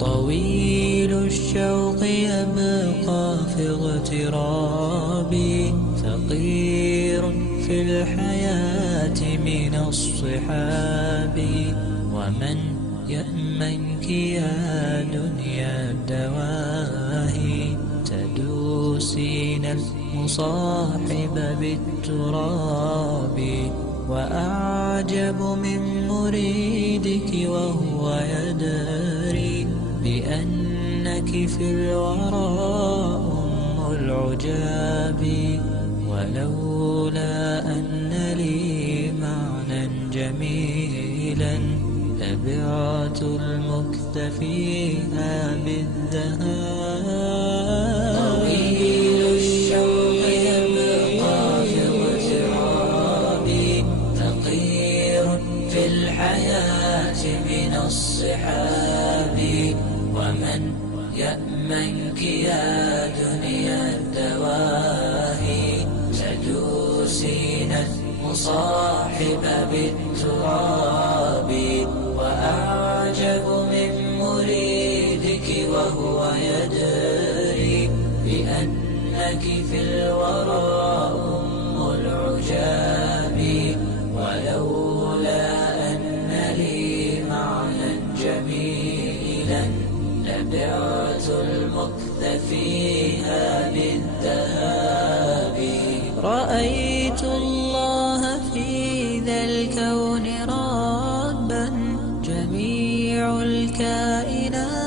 طويل الشوق يبقى في اغترابي، فقير في الحياة من الصحاب. ومن يأمنك يا دنيا الدواهي، تدوسين المصاحب بالتراب. وأعجب من مريدك وهو يدري بأنك في الورى أم العجاب. ولولا أن لي معنى جميلا لبعت المكث فيها بالذهاب. طويل الشوق يبقى في اغترابي، فقير في الحياة من الصحاب. ومن يأمنك يا دنيا الدواهي، تدوسين المصاحب بالتراب. وأعجب من مريدك وهو يدري بأنك في الورى أم العجاب. ولولا أن لي معنى جميلا لبعت المكث فيها بالذهاب. رأيت الله في ذا الكون ربا، جميع الكائنات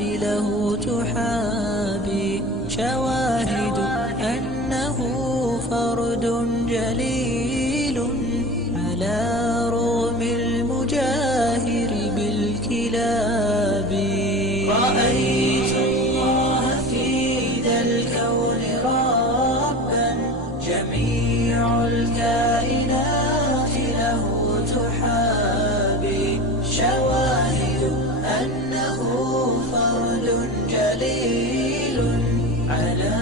له تحابي. شواهد أنه فرد جليل على رغم المجاهر بالكلاب. رأيت الله في ذا الكون ربا، جميع الكائنات له تحابي. شواهد أنه فرد جليل على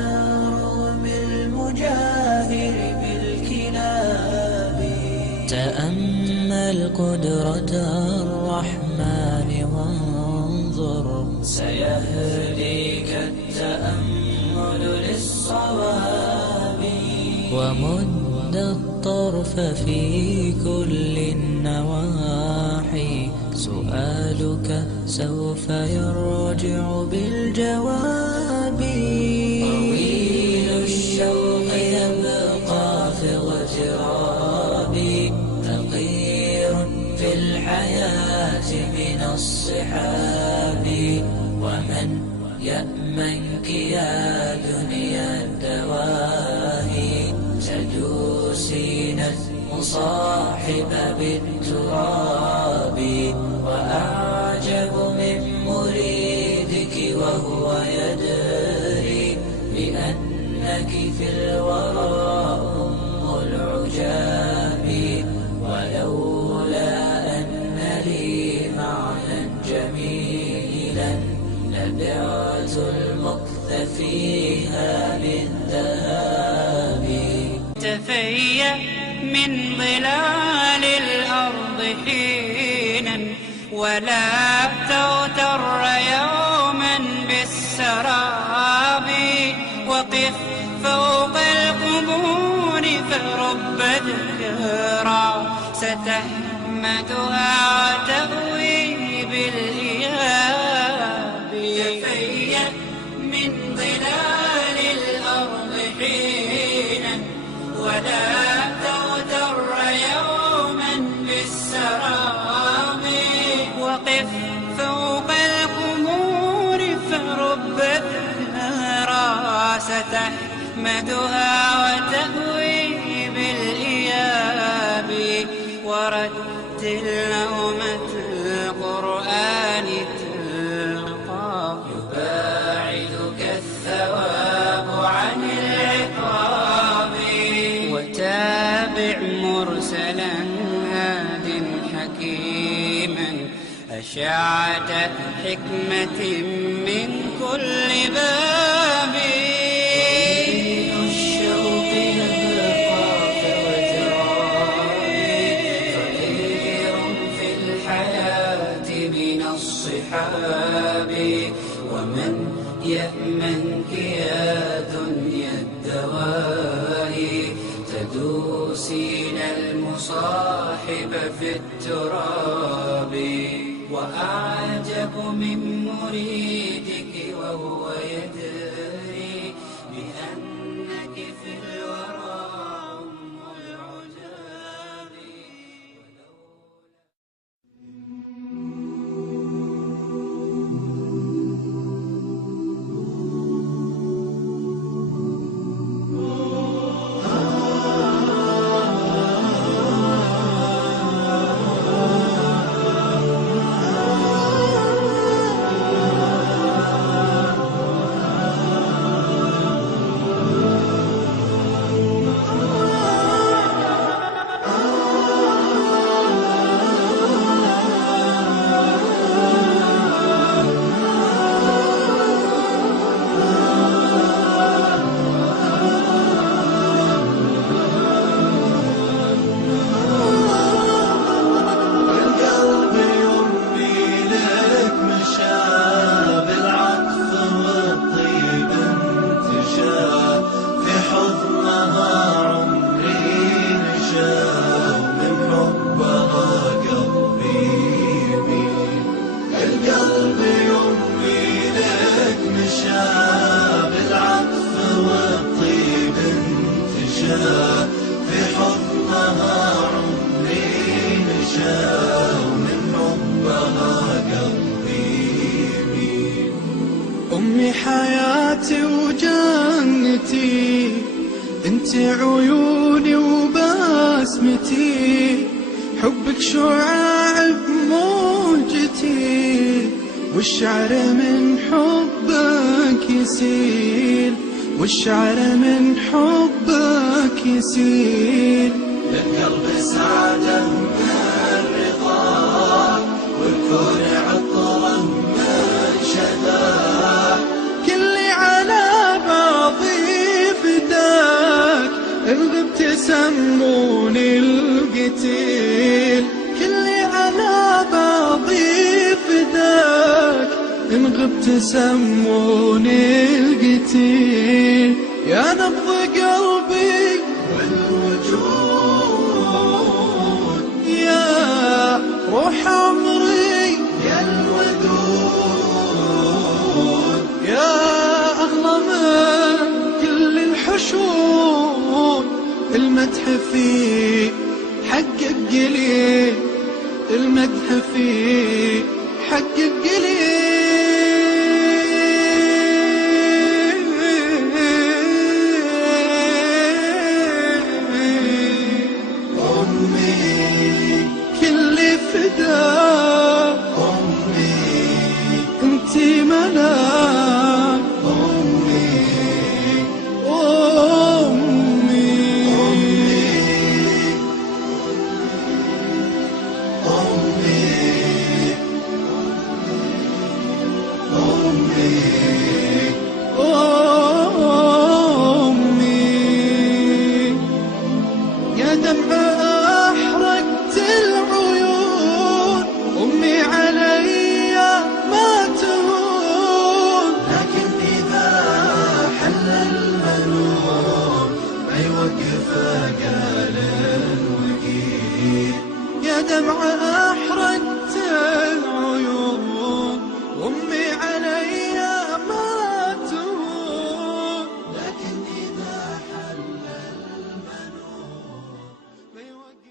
رغم المجاهر بالكلاب. تأمل قدرة الرحمن وانظر، سيهديك التأمل للصواب. ومد الطرف في كل النواحي، سؤالك سوف يرجع بالجواب. طويل الشوق يبقى في اغترابي، فقير في الحياة من الصحاب. ومن يأمنك يا دنيا الدواهي، تدوسين المصاحب بالتراب. وأعجب من مريدك وهو يدري بأنك في الورى أم العجاب. ولولا أن لي معنى جميلا لبعت المكث فيها بالذهاب. تفيأ من ظلال الأرض حينا، ولا تغتر يوما بالسراب. وقف فوق القبور فرب ذكرى ستحمدها وتهوي بالإياب. تفيأ من ظلال الأرض حينا، ولا تغتر يوما بالسراب. وقف فوق القبور فرب ذكرى ستحمدها وتهوي بالإياب. ورتل نغمة القرآن تلقى، يباعدك الثواب عن العقاب. وتابع مرسلا هاد حكيما، أشعة حكمة من كل باب. الشوق يبقى في اغترابي، فقير في الحياة من الصحاب. المراحب في التراب. وأعجب من مريدك وهو يدري بأنك في الورى أم العجاب. في حضنها عمري نشا ومن حبها قلبي يميل. أمي حياتي وجنتي، انت عيوني وبسمتي، حبك شعاع بموجتي، والشعر من حبك يسيل، والشعر من حبك يسيل. للقلب سعادة من رضاه، والكون عطره من شذاه. كلي على بعضي فداك، إن غبت سموني القتيل. كلي على بعضي فداك، إن غبت سموني القتيل. يا نبض قلبي والوجود، يا روح عمري، يا الودود، يا أغلى من كل الحشود. المدح فيه حقك قليل، المدح فيه حقك قليل. كل فداء أمي انتي ملاك، أمي أمي أمي. يا دمع أحرقت العيون، أمي علي ما تهون. لكن إذا حل المنون ما يوقف قال الوقيت. يا دمع أحرقت